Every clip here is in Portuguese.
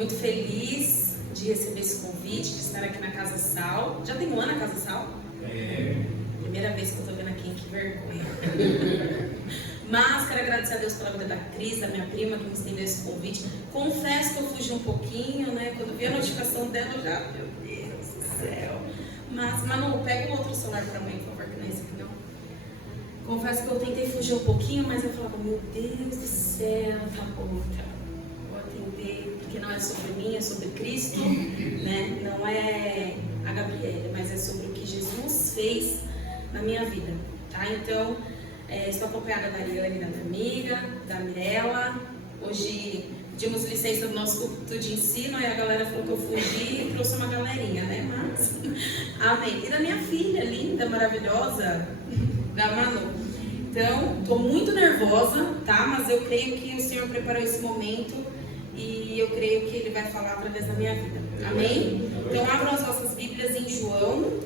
muito feliz de receber esse convite, de estar aqui na Casa Sal. Já tem um ano a Casa Sal? Primeira vez que eu estou vendo aqui, que vergonha. Mas quero agradecer a Deus pela vida da Cris, da minha prima, que me estendeu esse convite. Confesso que eu fugi um pouquinho, né? Quando vi a notificação dela, eu já, meu Deus do céu. Mas, Manu, pega o outro celular para mim, por favor, que não é esse aqui, não. Confesso que eu tentei fugir um pouquinho, mas eu falava, meu Deus do céu, tá bom, tá. Vou atender, porque não é sobre mim, é sobre Cristo, né? Não é a Gabriela, mas é sobre o que Jesus fez na minha vida, tá? Então, estou acompanhada da Ariane, da minha amiga, da Mirella. Hoje pedimos licença do nosso culto de ensino e a galera falou que eu fugi e trouxe uma galerinha, né? Mas, amém. E da minha filha linda, maravilhosa, da Manu. Então, estou muito nervosa, tá? Mas eu creio que o Senhor preparou esse momento e eu creio que Ele vai falar através da minha vida. Amém? Então, abram as vossas Bíblias em João,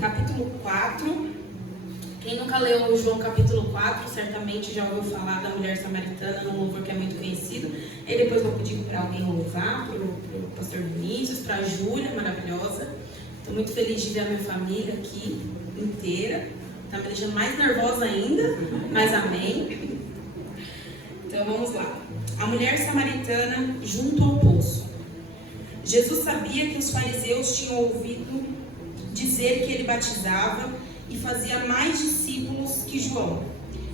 capítulo 4. Quem nunca leu João capítulo 4, certamente já ouviu falar da mulher samaritana, num louvor que é muito conhecido. E depois vou pedir para alguém louvar, para o pastor Vinícius, para a Júlia, maravilhosa. Estou muito feliz de ver a minha família aqui inteira. Está me deixando mais nervosa ainda, mas amém. Então vamos lá. A mulher samaritana junto ao poço. Jesus sabia que os fariseus tinham ouvido dizer que ele batizava e fazia mais discípulos que João,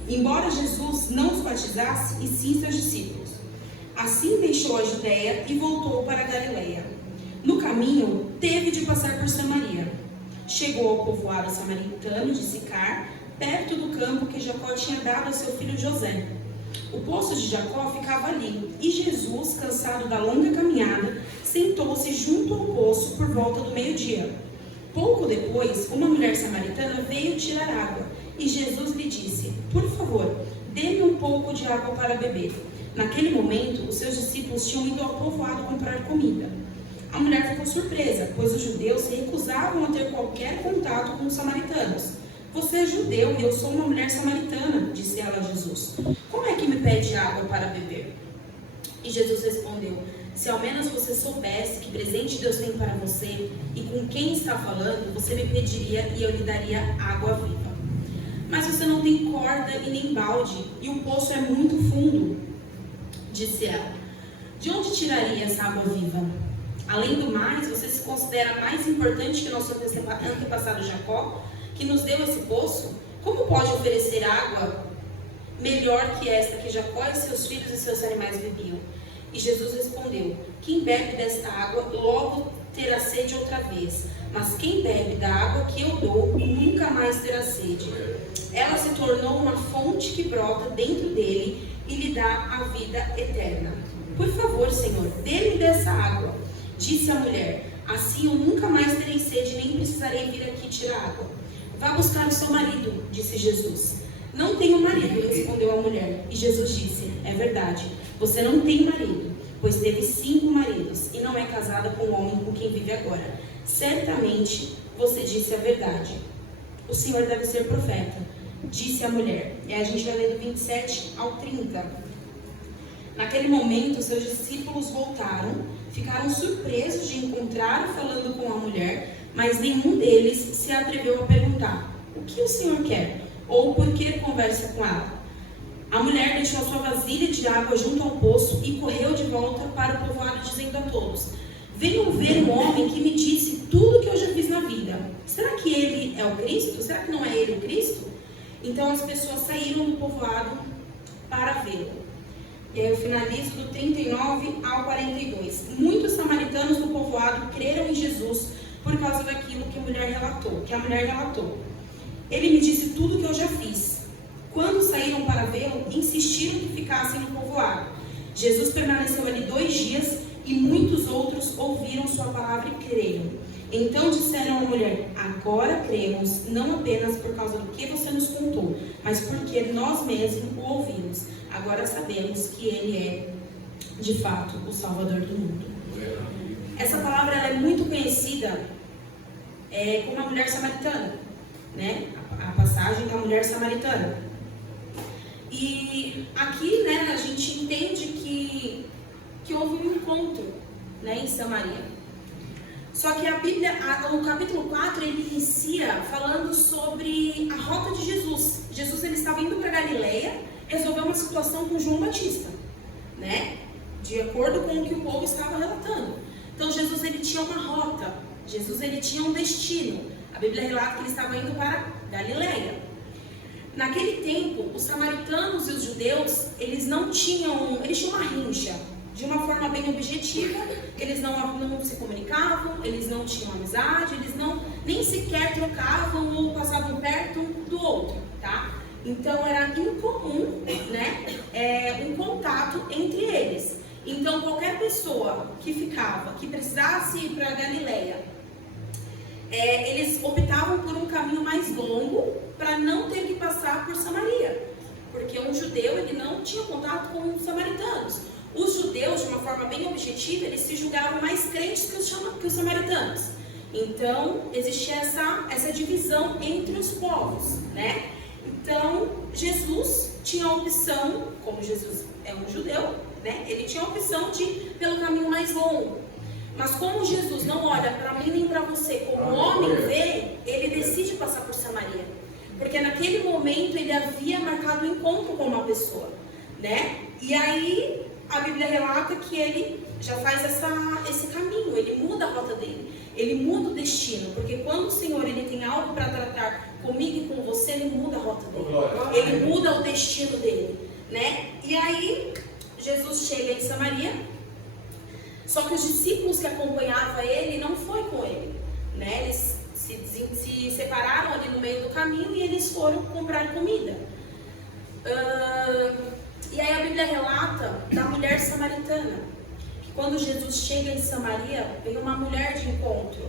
embora Jesus não os batizasse, e sim seus discípulos. Assim deixou a Judeia e voltou para a Galileia. No caminho, teve de passar por Samaria. Chegou ao povoado samaritano de Sicar, perto do campo que Jacó tinha dado a seu filho José. O poço de Jacó ficava ali, e Jesus, cansado da longa caminhada, sentou-se junto ao poço por volta do meio-dia. Pouco depois, uma mulher samaritana veio tirar água, e Jesus lhe disse, por favor, dê-me um pouco de água para beber. Naquele momento, os seus discípulos tinham ido ao povoado comprar comida. A mulher ficou surpresa, pois os judeus se recusavam a ter qualquer contato com os samaritanos. Você é judeu e eu sou uma mulher samaritana, disse ela a Jesus. Como é que me pede água para beber? E Jesus respondeu, se ao menos você soubesse que presente Deus tem para você e com quem está falando, você me pediria e eu lhe daria água viva. Mas você não tem corda e nem balde, e o poço é muito fundo, disse ela. De onde tiraria essa água viva? Além do mais, você se considera mais importante que nosso antepassado Jacó, que nos deu esse poço? Como pode oferecer água melhor que esta que Jacó e seus filhos e seus animais bebiam? E Jesus respondeu, quem bebe desta água logo terá sede outra vez, mas quem bebe da água que eu dou nunca mais terá sede. Ela se tornou uma fonte que brota dentro dele e lhe dá a vida eterna. Por favor, Senhor, dê-me dessa água, disse a mulher, assim eu nunca mais terei sede nem precisarei vir aqui tirar água. Vá buscar o seu marido, disse Jesus. Não tenho marido, respondeu a mulher. E Jesus disse, é verdade, você não tem marido, pois teve 5 maridos, e não é casada com o homem com quem vive agora. Certamente você disse a verdade. O Senhor deve ser profeta, disse a mulher. E a gente vai ler do 27 ao 30. Naquele momento, seus discípulos voltaram, ficaram surpresos de encontrar falando com a mulher, mas nenhum deles se atreveu a perguntar, o que o Senhor quer? Ou por que conversa com ela? A mulher deixou a sua vasilha de água junto ao poço e correu de volta para o povoado, dizendo a todos, venham ver um homem que me disse tudo que eu já fiz na vida. Será que ele é o Cristo? Será que não é ele o Cristo? Então as pessoas saíram do povoado para vê-lo. E aí eu finalizo do 39 ao 42. Muitos samaritanos do povoado creram em Jesus por causa daquilo que a mulher relatou. Ele me disse tudo que eu já fiz. Quando saíram para vê-lo, insistiram que ficassem no povoado. Jesus permaneceu ali 2 dias e muitos outros ouviram sua palavra e creram. Então disseram à mulher, agora cremos, não apenas por causa do que você nos contou, mas porque nós mesmos o ouvimos. Agora sabemos que ele é, de fato, o Salvador do mundo. Essa palavra ela é muito conhecida como a mulher samaritana, né? A passagem da mulher samaritana. E aqui, né, a gente entende que que houve um encontro, né, em Samaria. Só que a Bíblia, o capítulo 4, ele inicia falando sobre a rota de Jesus. Jesus ele estava indo para Galileia resolver uma situação com João Batista, né? De acordo com o que o povo estava relatando. Então Jesus ele tinha uma rota, Jesus ele tinha um destino. A Bíblia relata que ele estava indo para Galileia. Naquele tempo, os samaritanos e os judeus, eles tinham uma rincha. De uma forma bem objetiva, eles não se comunicavam, eles não tinham amizade, eles nem sequer trocavam ou passavam perto um do outro, tá? Então era incomum, né, um contato entre eles. Então qualquer pessoa que precisasse ir para Galileia, eles optavam por um caminho mais longo para não ter que passar por Samaria, porque um judeu ele não tinha contato com os samaritanos. Os judeus, de uma forma bem objetiva, eles se julgavam mais crentes que os samaritanos. Então, existia essa divisão entre os povos, né? Então, Jesus tinha a opção, como Jesus é um judeu, né? Ele tinha a opção de ir pelo caminho mais longo. Mas como Jesus não olha para mim nem para você como o homem vê, ele decide passar por Samaria. Porque naquele momento ele havia marcado um encontro com uma pessoa, né? E aí a Bíblia relata que ele já faz esse caminho, ele muda a rota dele, ele muda o destino, porque quando o Senhor ele tem algo para tratar comigo e com você, ele muda a rota dele, ele muda o destino dele, né? E aí Jesus chega em Samaria, só que os discípulos que acompanhavam ele não foi com ele, né? Eles se separaram ali no meio do caminho e eles foram comprar comida. E aí a Bíblia relata da mulher samaritana, que quando Jesus chega em Samaria, vem uma mulher de encontro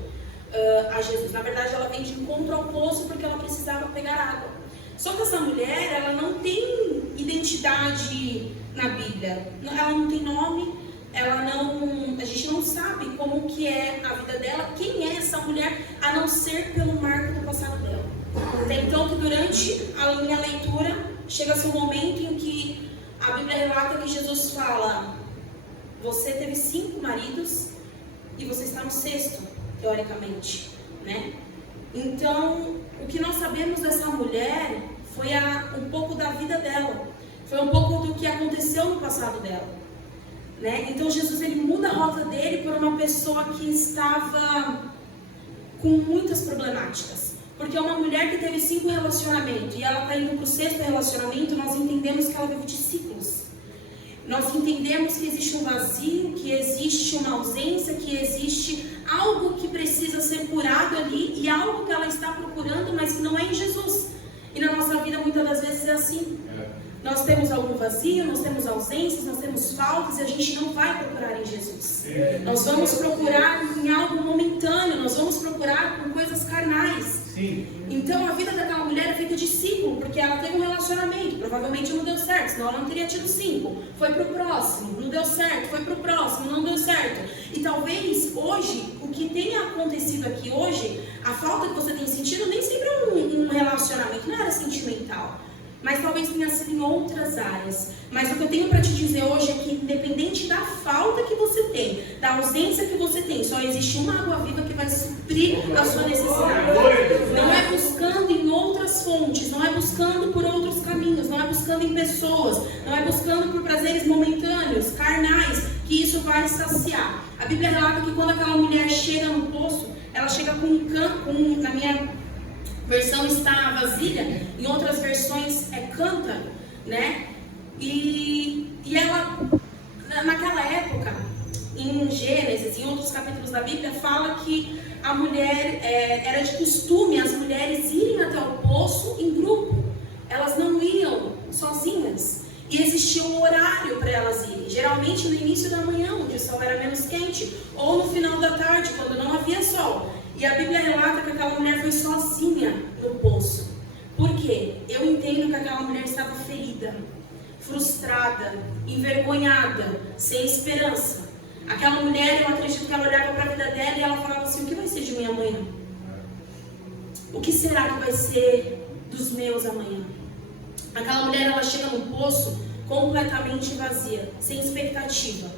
a Jesus. Na verdade, ela vem de encontro ao poço porque ela precisava pegar água. Só que essa mulher, ela não tem identidade na Bíblia. Ela não tem nome, a gente não sabe como que é a vida dela, quem é essa mulher, a não ser pelo marco do passado dela. Então, que durante a minha leitura, chega-se um momento em que a Bíblia relata que Jesus fala: você teve 5 maridos e você está no 6º, teoricamente, né? Então, o que nós sabemos dessa mulher foi um pouco da vida dela, foi um pouco do que aconteceu no passado dela, né? Então, Jesus ele muda a rota dele por uma pessoa que estava com muitas problemáticas. Porque uma mulher que teve 5 relacionamentos e ela está indo para o 6º relacionamento, nós entendemos que ela vive de ciclos. Nós entendemos que existe um vazio, que existe uma ausência, que existe algo que precisa ser curado ali e algo que ela está procurando, mas que não é em Jesus. E na nossa vida muitas das vezes é assim. Nós temos algum vazio, nós temos ausências, nós temos faltas e a gente não vai procurar em Jesus. Nós vamos procurar em algo momentâneo, nós vamos procurar com coisas carnais. Então a vida daquela mulher é feita de ciclo, porque ela teve um relacionamento, provavelmente não deu certo, senão ela não teria tido 5. Foi pro próximo, não deu certo, foi pro próximo, não deu certo. E talvez hoje, o que tenha acontecido aqui hoje, a falta que você tem sentido nem sempre é um relacionamento, não era sentimental. Mas talvez tenha sido em outras áreas. Mas o que eu tenho para te dizer hoje é que, independente da falta que você tem, da ausência que você tem, só existe uma água viva que vai suprir a sua necessidade. Não é buscando em outras fontes, não é buscando por outros caminhos, não é buscando em pessoas, não é buscando por prazeres momentâneos, carnais, que isso vai saciar. A Bíblia relata que quando aquela mulher chega no poço, ela chega na minha versão está vasilha, em outras versões é cântaro, né? E ela, naquela época, em Gênesis, em outros capítulos da Bíblia, fala que a mulher, era de costume as mulheres irem até o poço em grupo, elas não iam sozinhas. E existia um horário para elas irem, geralmente no início da manhã, onde o sol era menos quente, ou no final da tarde, quando não havia sol. E a Bíblia relata que aquela mulher foi sozinha no poço. Por quê? Eu entendo que aquela mulher estava ferida, frustrada, envergonhada, sem esperança. Aquela mulher, eu acredito que ela olhava para a vida dela e ela falava assim: o que vai ser de mim amanhã? O que será que vai ser dos meus amanhã? Aquela mulher, ela chega no poço completamente vazia, sem expectativa,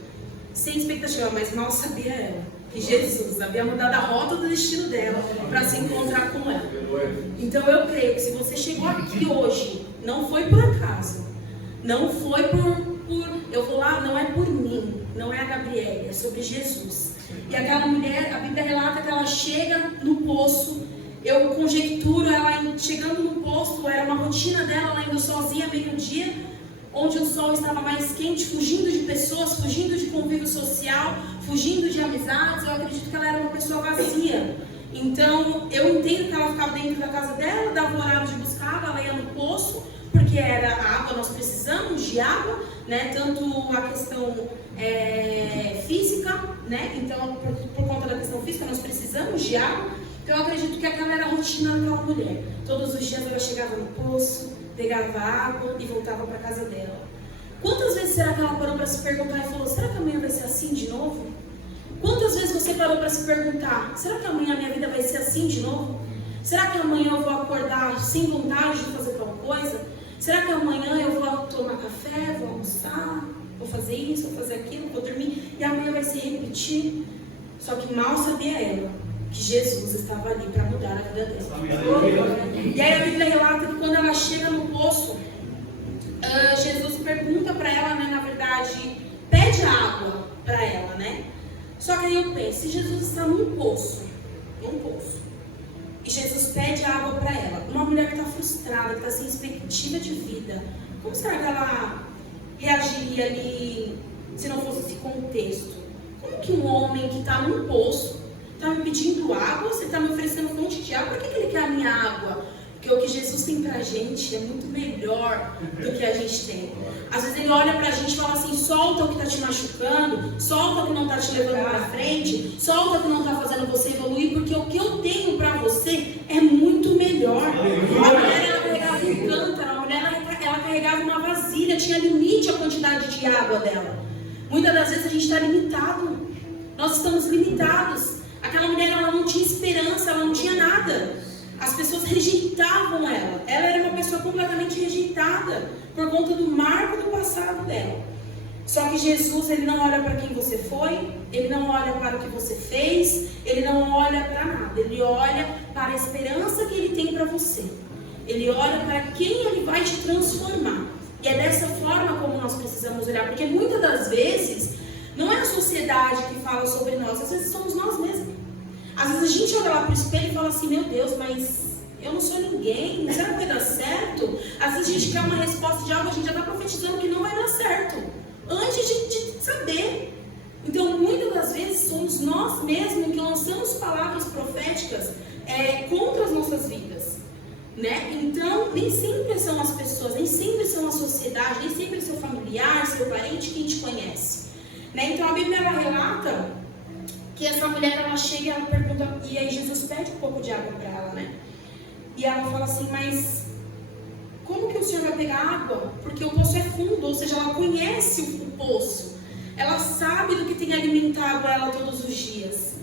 sem expectativa, mas mal sabia ela que Jesus havia mudado a rota do destino dela para se encontrar com ela. Então eu creio que se você chegou aqui hoje, não foi por acaso, não foi por eu vou lá, não é por mim, não é a Gabriela, é sobre Jesus. E aquela mulher, a Bíblia relata que ela chega no poço. Eu conjecturo ela chegando no poço, era uma rotina dela, ela indo sozinha meio-dia, onde o sol estava mais quente, fugindo de pessoas, fugindo de convívio social, fugindo de amizades. Eu acredito que ela era uma pessoa vazia. Então, eu entendo que ela ficava dentro da casa dela, dava o horário de buscar, ela ia no poço, porque era água, nós precisamos de água, né? Tanto a questão física, né? Então, por conta da questão física, nós precisamos de água. Então, eu acredito que aquela era a rotina daquela mulher. Todos os dias ela chegava no poço, pegava água e voltava para a casa dela. Quantas vezes será que ela parou para se perguntar e falou, será que amanhã vai ser assim de novo? Quantas vezes você parou para se perguntar, será que amanhã a minha vida vai ser assim de novo? Será que amanhã eu vou acordar sem vontade de fazer tal coisa? Será que amanhã eu vou tomar café, vou almoçar, vou fazer isso, vou fazer aquilo, vou dormir e amanhã vai se repetir? Só que mal sabia ela que Jesus estava ali para mudar a vida dela. E aí a Bíblia relata que quando ela chega no poço, Jesus pergunta para ela, né, na verdade, pede água para ela, né? Só que aí eu penso, se Jesus está num poço, e Jesus pede água para ela, uma mulher que está frustrada, que está sem expectativa de vida, como será que ela reagiria ali se não fosse esse contexto? Como que um homem que está num poço está me pedindo água, você está me oferecendo fonte de água, por que ele quer a minha água? Porque o que Jesus tem pra gente é muito melhor do que a gente tem. Às vezes ele olha pra gente e fala assim, solta o que está te machucando, solta o que não está te levando para frente, solta o que não está fazendo você evoluir, porque o que eu tenho pra você é muito melhor. A mulher, ela carregava um cântaro, a mulher, ela carregava uma vasilha, tinha limite a quantidade de água dela. Muitas das vezes a gente está limitado, nós estamos limitados. Aquela mulher, ela não tinha esperança, ela não tinha nada. As pessoas rejeitavam ela. Ela era uma pessoa completamente rejeitada por conta do marco do passado dela. Só que Jesus, ele não olha para quem você foi, ele não olha para o que você fez, ele não olha para nada. Ele olha para a esperança que ele tem para você. Ele olha para quem ele vai te transformar. E é dessa forma como nós precisamos olhar, porque muitas das vezes não é a sociedade que fala sobre nós, às vezes somos nós mesmos. Às vezes a gente olha lá para o espelho e fala assim, meu Deus, mas eu não sou ninguém, será que vai dar certo? Às vezes a gente quer uma resposta de algo, a gente já está profetizando que não vai dar certo, antes de saber. Então, muitas das vezes somos nós mesmos que lançamos palavras proféticas contra as nossas vidas. Né? Então, nem sempre são as pessoas, nem sempre são a sociedade, nem sempre é seu familiar, seu parente quem te conhece. Né? Então, a Bíblia ela relata que essa mulher, ela chega e ela pergunta, e aí Jesus pede um pouco de água para ela, né? E ela fala assim, mas como que o Senhor vai pegar água? Porque o poço é fundo, ou seja, ela conhece o poço. Ela sabe do que tem alimentado ela todos os dias.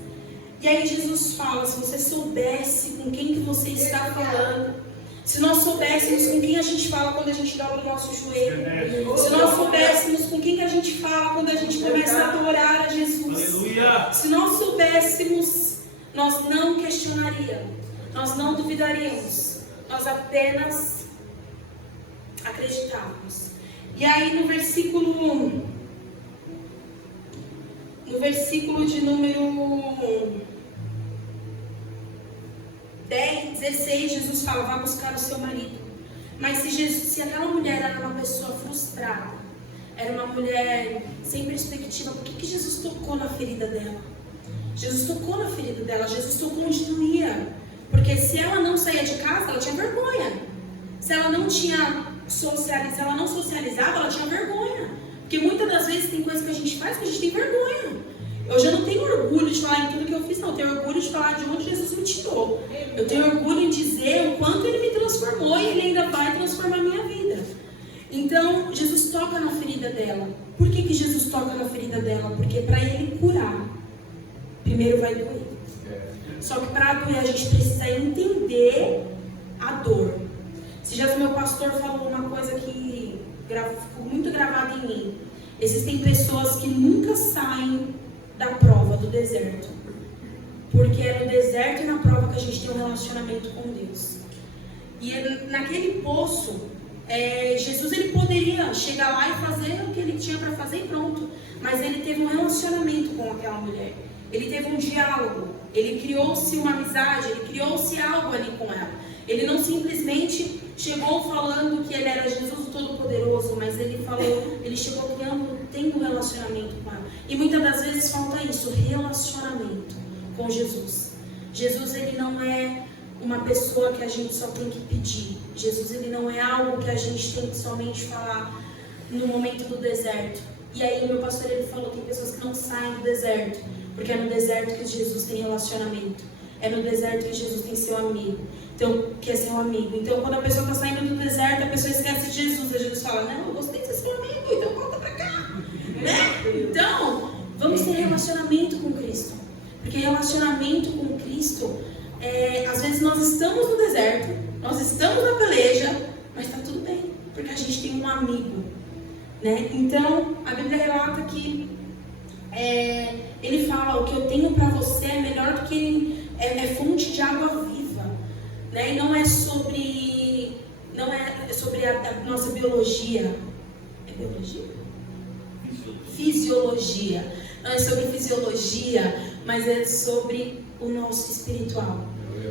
E aí Jesus fala, se você soubesse com quem que você está falando, se nós soubéssemos com quem a gente fala quando a gente dobra o nosso joelho, se nós soubéssemos com quem que a gente fala quando a gente começa a adorar a Jesus, se nós soubéssemos, nós não questionaríamos, nós não duvidaríamos, nós apenas acreditávamos. E aí no versículo de número 16, Jesus fala, vá buscar o seu marido. Mas se aquela mulher era uma pessoa frustrada, era uma mulher sem perspectiva, por que Jesus tocou na ferida dela? Jesus tocou na ferida dela, Jesus tocou onde doía. Porque se ela não saía de casa, ela tinha vergonha. Se ela não socializava, ela tinha vergonha. Porque muitas das vezes tem coisas que a gente faz que a gente tem vergonha. Eu já não tenho orgulho de falar em tudo que eu fiz, não. Eu tenho orgulho de falar de onde Jesus me tirou. Eu tenho orgulho em dizer o quanto Ele me transformou e Ele ainda vai transformar a minha vida. Então, Jesus toca na ferida dela. Por que Jesus toca na ferida dela? Porque para Ele curar, primeiro vai doer. Só que para doer a gente precisa entender a dor. Se já o meu pastor falou uma coisa que ficou muito gravada em mim. Existem pessoas que nunca saem da prova, do deserto. Porque é no deserto e na prova que a gente tem um relacionamento com Deus. E naquele poço, Jesus ele poderia chegar lá e fazer o que ele tinha para fazer e pronto. Mas ele teve um relacionamento com aquela mulher. Ele teve um diálogo. Ele criou-se uma amizade, ele criou-se algo ali com ela. Ele não simplesmente chegou falando que ele era Jesus o Todo-Poderoso, mas ele chegou tendo um relacionamento com ela. E muitas das vezes falta isso, relacionamento com Jesus. Jesus ele não é uma pessoa que a gente só tem que pedir. Jesus ele não é algo que a gente tem que somente falar no momento do deserto. E aí o meu pastor ele falou, tem pessoas que não saem do deserto, porque é no deserto que Jesus tem relacionamento. É no deserto que Jesus tem seu amigo. Então, que é seu amigo. Então, quando a pessoa está saindo do deserto, a pessoa esquece de Jesus. E Jesus fala, não, eu gostei de ser seu amigo, então volta para cá. Né? Então, vamos ter relacionamento com Cristo. Porque relacionamento com Cristo, às vezes nós estamos no deserto, nós estamos na peleja, mas está tudo bem, porque a gente tem um amigo. Né? Então, a Bíblia relata que ele fala, o que eu tenho para você é melhor do que é fonte de água viva. Né? E não é sobre a nossa biologia. É biologia? Fisiologia. Não é sobre fisiologia, mas é sobre o nosso espiritual.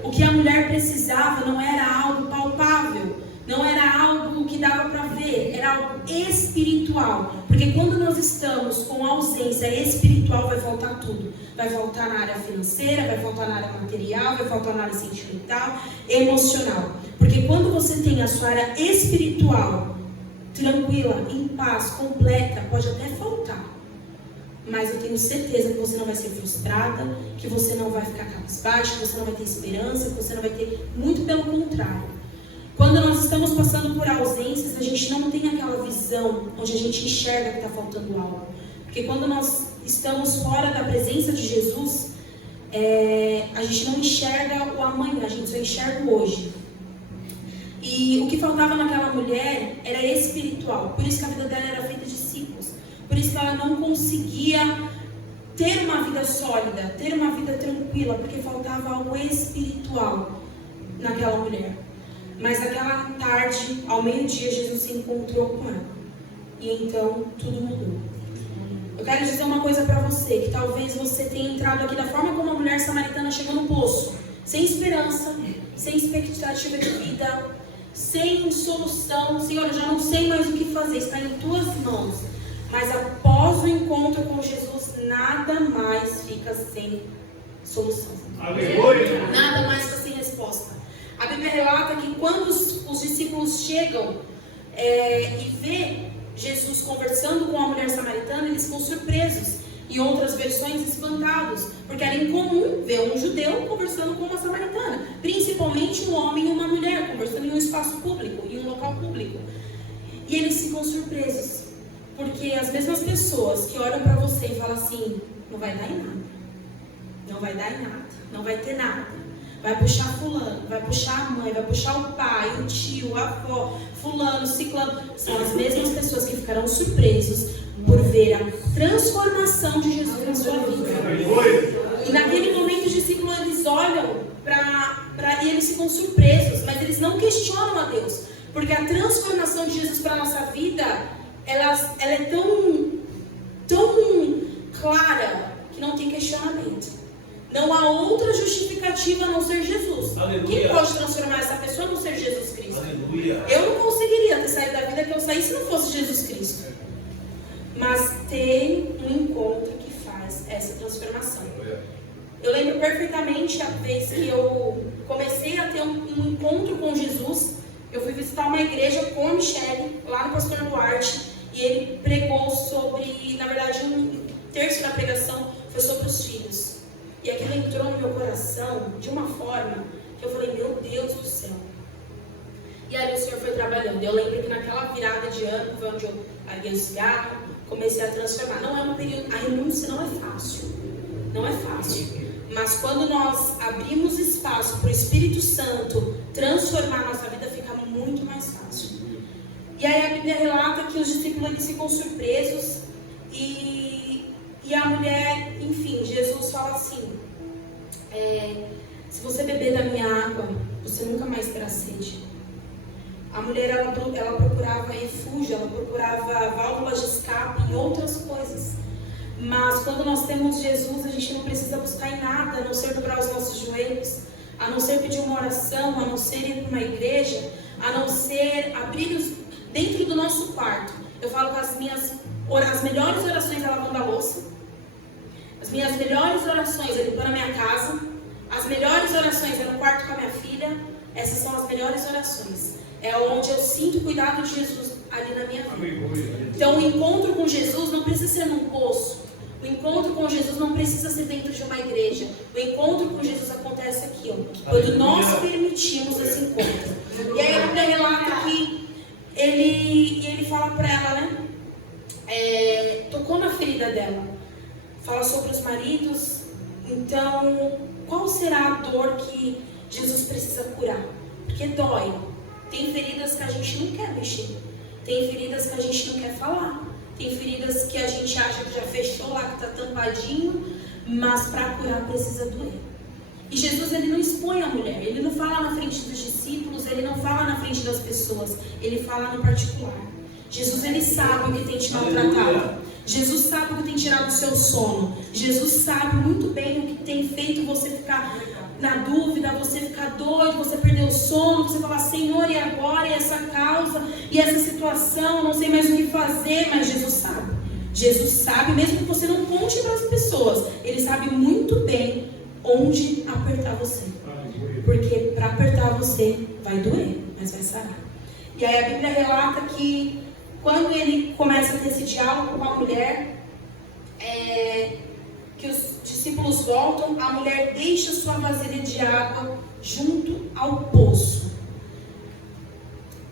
O que a mulher precisava não era algo palpável, não era algo que dava para ver, era algo espiritual. Porque quando nós estamos com ausência espiritual, vai faltar tudo. Vai faltar na área financeira, vai faltar na área material, vai faltar na área sentimental, emocional. Porque quando você tem a sua área espiritual tranquila, em paz, completa, pode até faltar. Mas eu tenho certeza que você não vai ser frustrada, que você não vai ficar cabisbaixa, que você não vai ter esperança, que você não vai ter, muito pelo contrário. Quando nós estamos passando por ausências, a gente não tem aquela visão onde a gente enxerga que está faltando algo. Porque quando nós estamos fora da presença de Jesus, a gente não enxerga o amanhã, a gente só enxerga o hoje. E o que faltava naquela mulher era espiritual, por isso que a vida dela era feita de ciclos. Por isso que ela não conseguia ter uma vida sólida, ter uma vida tranquila, porque faltava algo espiritual naquela mulher. Mas aquela tarde, ao meio-dia, Jesus se encontrou com ela. E então, tudo mudou. Eu quero dizer uma coisa para você, que talvez você tenha entrado aqui da forma como a mulher samaritana chegou no poço. Sem esperança, sem expectativa de vida, sem solução. Senhor, eu já não sei mais o que fazer, está em tuas mãos. Mas após o encontro com Jesus, nada mais fica sem solução. Aleluia. Nada mais fica sem resposta. A Bíblia relata que quando os discípulos chegam e vê Jesus conversando com a mulher samaritana, eles ficam surpresos. Em outras versões, espantados. Porque era incomum ver um judeu conversando com uma samaritana. Principalmente um homem e uma mulher conversando em um espaço público, em um local público. E eles ficam surpresos. Porque as mesmas pessoas que olham para você e falam assim, não vai dar em nada. Não vai dar em nada. Não vai ter nada. Vai puxar fulano, vai puxar a mãe, vai puxar o pai, o tio, a avó, fulano, ciclano. São as mesmas pessoas que ficarão surpresos por ver a transformação de Jesus na sua vida. E naquele momento os discípulos eles olham e eles ficam surpresos, mas eles não questionam a Deus. Porque a transformação de Jesus para a nossa vida, ela é tão clara que não tem questionamento. Não há outra justificativa a não ser Jesus. Aleluia. Quem pode transformar essa pessoa a não ser Jesus Cristo? Aleluia. Eu não conseguiria ter saído da vida que eu saí se não fosse Jesus Cristo. Mas tem um encontro que faz essa transformação. Eu lembro perfeitamente a vez que eu comecei a ter um encontro com Jesus. Eu fui visitar uma igreja com a Michele, lá no Pastor Duarte, e ele pregou sobre, na verdade, um terço da pregação foi sobre os filhos. E aquilo entrou no meu coração de uma forma que eu falei, meu Deus do céu. E aí o Senhor foi trabalhando. Eu lembro que naquela virada de ano, foi onde eu larguei o cigarro, comecei a transformar. Não é um período, a renúncia não é fácil. Não é fácil. Mas quando nós abrimos espaço para o Espírito Santo transformar a nossa vida, fica muito mais fácil. E aí a Bíblia relata que os discípulos eles ficam surpresos, E a mulher, enfim, Jesus fala assim, se você beber da minha água, você nunca mais terá sede. A mulher, ela procurava refúgio, ela procurava válvulas de escape e outras coisas. Mas quando nós temos Jesus, a gente não precisa buscar em nada, a não ser dobrar os nossos joelhos, a não ser pedir uma oração, a não ser ir para uma igreja, a não ser abrir dentro do nosso quarto. Eu falo com as melhores orações é lavando a louça, as minhas melhores orações é limpando a minha casa, as melhores orações é no quarto com a minha filha. Essas são as melhores orações. É onde eu sinto o cuidado de Jesus ali na minha vida. Então o encontro com Jesus não precisa ser num poço. O encontro com Jesus não precisa ser dentro de uma igreja. O encontro com Jesus acontece aqui, ó, quando nós permitimos esse encontro. E aí a Bíblia relata que ele fala para ela, né? Tocou na ferida dela. Fala sobre os maridos. Então, qual será a dor que Jesus precisa curar? Porque dói. Tem feridas que a gente não quer mexer. Tem feridas que a gente não quer falar. Tem feridas que a gente acha que já fechou lá, que está tampadinho. Mas para curar precisa doer. E Jesus, ele não expõe a mulher. Ele não fala na frente dos discípulos. Ele não fala na frente das pessoas. Ele fala no particular. Jesus, ele sabe o que tem te maltratado. Jesus sabe o que tem tirado o seu sono. Jesus sabe muito bem o que tem feito você ficar na dúvida, você ficar doido, você perder o sono, você falar, Senhor, e agora? E essa causa? E essa situação? Não sei mais o que fazer. Mas Jesus sabe. Jesus sabe, mesmo que você não conte para as pessoas. Ele sabe muito bem onde apertar você. Porque para apertar você vai doer, mas vai sarar. E aí a Bíblia relata que quando ele começa a ter esse diálogo com a mulher, que os discípulos voltam, a mulher deixa sua vasilha de água junto ao poço.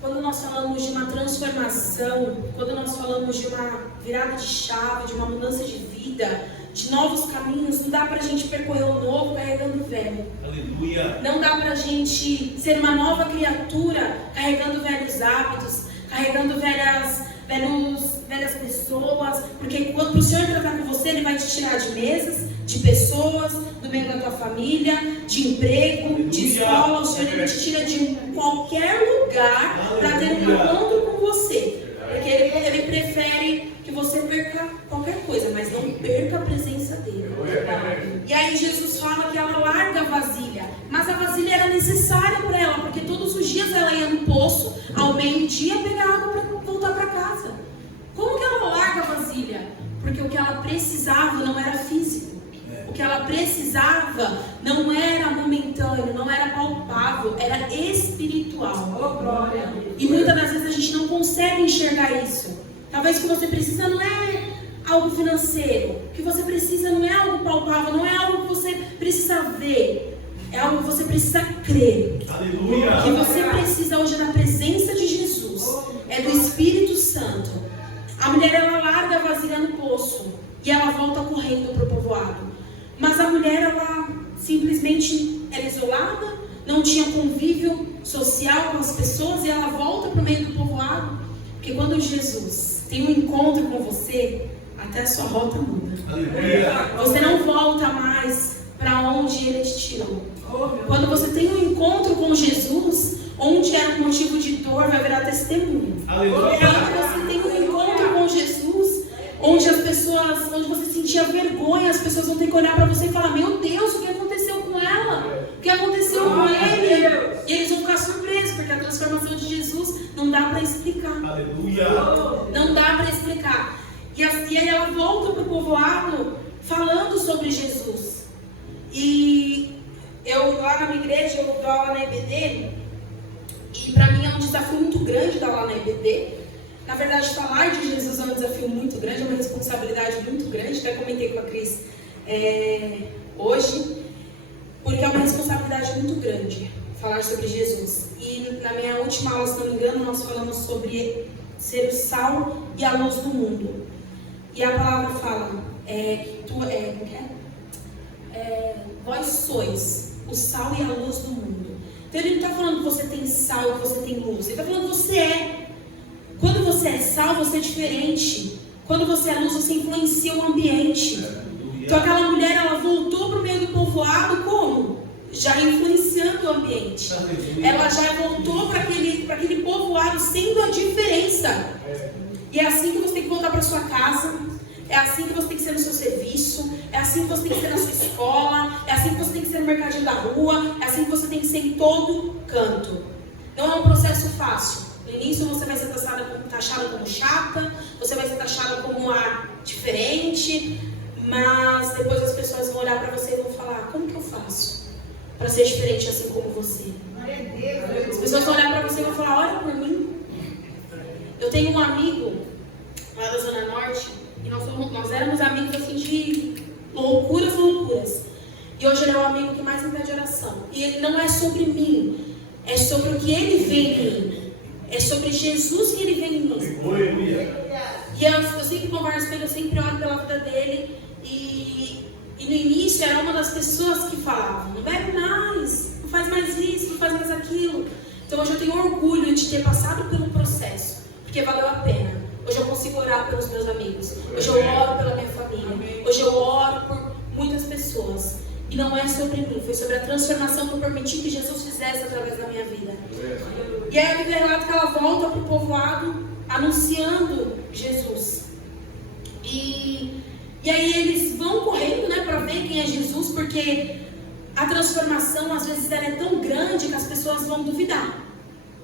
Quando nós falamos de uma transformação, quando nós falamos de uma virada de chave, de uma mudança de vida, de novos caminhos, não dá pra gente percorrer o novo carregando o velho. Aleluia. Não dá pra gente ser uma nova criatura carregando velhos hábitos, carregando velhas pessoas, porque quando o Senhor tratar com você, Ele vai te tirar de mesas, de pessoas, do meio da tua família, de emprego, de escola. O Senhor, Ele te tira de qualquer lugar para ter um encontro com você, porque ele prefere que você perca qualquer coisa, mas não perca a presença dEle. E aí Jesus fala que ela larga a vasilha, mas a vasilha era necessária para ela, porque todos os dias ela ia no poço, ao meio-dia, pegar água para voltar para casa. Como que ela larga a vasilha? Porque o que ela precisava não era físico. O que ela precisava não era momentâneo, não era palpável, era espiritual. E muitas das vezes a gente não consegue enxergar isso. Talvez o que você precisa não é algo financeiro. O que você precisa não é algo palpável, não é algo que você precisa ver. É algo que você precisa crer. Aleluia. O que você precisa hoje é da presença de Jesus. É do Espírito Santo. A mulher, ela larga a vasilha no poço e ela volta correndo para o povoado. Mas a mulher, ela simplesmente era isolada, não tinha convívio social com as pessoas, e ela volta para o meio do povoado. Porque quando Jesus tem um encontro com você, até a sua rota muda. Aleluia. Você não volta mais para onde Ele te tirou. Quando você tem um encontro com Jesus, onde era um motivo de dor, vai virar testemunho. Aleluia. Quando você tem um encontro com Jesus, onde você sentia vergonha, as pessoas vão ter que olhar para você e falar, meu Deus, o que aconteceu com ela? O que aconteceu com ele? E eles vão ficar surpresos, porque a transformação de Jesus não dá para explicar. Aleluia. Não dá para explicar. E aí ela volta para o povoado falando sobre Jesus. E eu, lá na minha igreja, eu dou aula na EBD. E para mim é um desafio muito grande dar aula na EBD. Na verdade, falar de Jesus é um desafio muito grande, é uma responsabilidade muito grande. Até comentei com a Cris hoje, porque é uma responsabilidade muito grande falar sobre Jesus. E na minha última aula, se não me engano, nós falamos sobre ser o sal e a luz do mundo. E a palavra fala vós sois o sal e a luz do mundo. Então ele não está falando que você tem sal e que você tem luz. Ele está falando que você é. Quando você é sal, você é diferente. Quando você é luz, você influencia o ambiente. Então aquela mulher, ela voltou para o meio do povoado como? Já influenciando o ambiente. Ela já voltou para aquele povoado sendo a diferença. E é assim que você tem que voltar para sua casa. É assim que você tem que ser no seu serviço. É assim que você tem que ser na sua escola. É assim que você tem que ser no mercadinho da rua. É assim que você tem que ser em todo canto. Não é um processo fácil. No início você vai ser taxada como chata. Você vai ser taxada como uma diferente. Mas depois as pessoas vão olhar para você e vão falar: como que eu faço para ser diferente assim como você? As pessoas vão olhar para você e vão falar: olha por mim. Eu tenho um amigo lá da Zona Norte e nós éramos amigos assim de loucuras. E hoje ele é o amigo que mais me pede oração. E ele não é sobre mim, é sobre o que ele vê em mim. É sobre Jesus que ele vê em mim. E eu sempre converso com ele, eu sempre olho pela vida dele. E no início era uma das pessoas que falavam: não bebe mais, não faz mais isso, não faz mais aquilo. Então hoje eu tenho orgulho de ter passado pelo processo, porque valeu a pena. Hoje eu consigo orar pelos meus amigos. Hoje eu oro pela minha família. Hoje eu oro por muitas pessoas. E não é sobre mim, foi sobre a transformação que eu permiti que Jesus fizesse através da minha vida. E aí a Bíblia relata que ela volta para o povoado anunciando Jesus. E aí eles vão correndo, né, para ver quem é Jesus, porque a transformação às vezes ela é tão grande que as pessoas vão duvidar.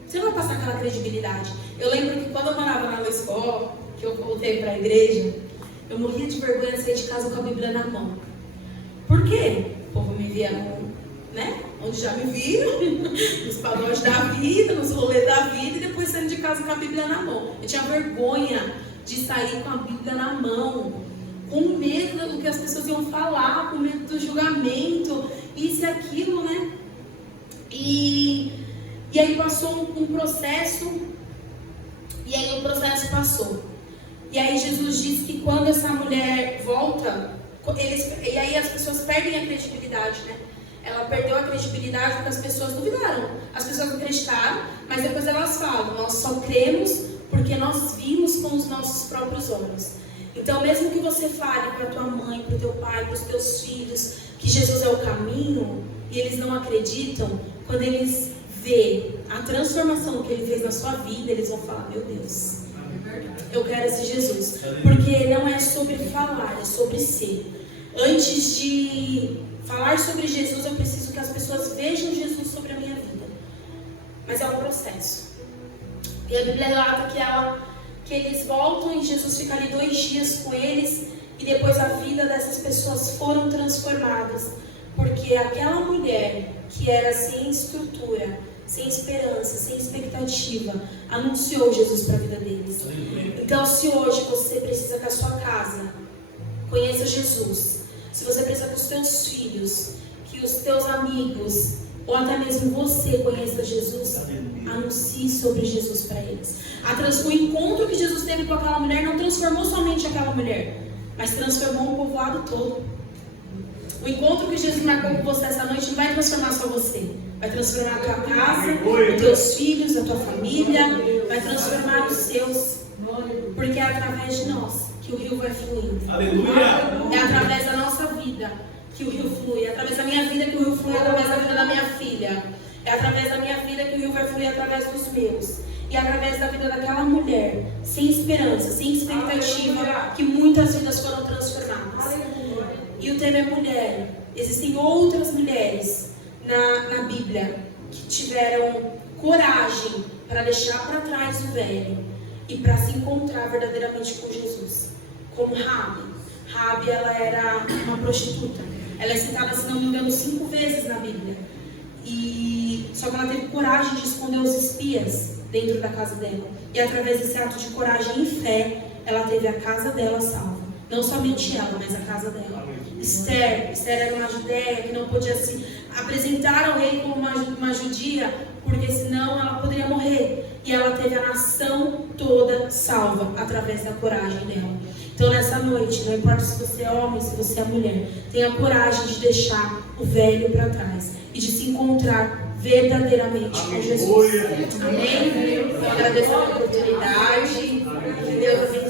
Você vai passar aquela credibilidade. Eu lembro que quando eu morava na escola, que eu voltei para a igreja, eu morria de vergonha de sair de casa com a Bíblia na mão. Por quê? O povo me via, né? Onde já me viram, nos pagodes da vida, nos rolês da vida, e depois saindo de casa com a Bíblia na mão. Eu tinha vergonha de sair com a Bíblia na mão, com medo do que as pessoas iam falar, com medo do julgamento, isso e aquilo, né? E aí passou um processo, e aí o processo passou. E aí Jesus disse que quando essa mulher volta, e aí as pessoas perdem a credibilidade, né? Ela perdeu a credibilidade porque as pessoas duvidaram. As pessoas acreditaram, mas depois elas falam: nós só cremos porque nós vimos com os nossos próprios olhos. Então, mesmo que você fale para a tua mãe, para o teu pai, para os teus filhos, que Jesus é o caminho, e eles não acreditam, quando eles vê a transformação que ele fez na sua vida, eles vão falar: meu Deus, eu quero esse Jesus. Porque não é sobre falar, é sobre ser. Antes de falar sobre Jesus, eu preciso que as pessoas vejam Jesus sobre a minha vida. Mas é um processo. E a Bíblia relata que eles voltam e Jesus fica ali 2 dias com eles, e depois a vida dessas pessoas foram transformadas. Porque aquela mulher que era sem estrutura, sem esperança, sem expectativa, anunciou Jesus para a vida deles. Então, se hoje você precisa que a sua casa conheça Jesus, se você precisa que os teus filhos, que os teus amigos, ou até mesmo você conheça Jesus, anuncie sobre Jesus para eles. O encontro que Jesus teve com aquela mulher não transformou somente aquela mulher, mas transformou o povoado todo. O encontro que Jesus marcou com você essa noite não vai transformar só você, vai transformar a tua casa, os teus filhos, a tua família, vai transformar os seus, porque é através de nós que o rio vai fluindo. Aleluia! É através da nossa vida que o rio flui, é através da minha vida que o rio flui, é através da vida da minha filha, é através da minha vida que o rio vai fluir, através dos meus, e é através da vida daquela mulher, sem esperança, sem expectativa, que muitas vidas foram transformadas. E o tema é mulher. Existem outras mulheres na Bíblia que tiveram coragem para deixar para trás o velho e para se encontrar verdadeiramente com Jesus. Como Raabe. Raabe, ela era uma prostituta. Ela é citada, se não me engano, 5 vezes na Bíblia. Só que ela teve coragem de esconder os espias dentro da casa dela. E através desse ato de coragem e fé, ela teve a casa dela salva. Não somente ela, mas a casa dela. Esther era uma judeia que não podia se apresentar ao rei como uma judia, porque senão ela poderia morrer. E ela teve a nação toda salva através da coragem dela. Então nessa noite, não importa se você é homem, se você é mulher, tenha coragem de deixar o velho para trás e de se encontrar verdadeiramente com Jesus. Amém? Eu agradeço a oportunidade. Que Deus abençoe.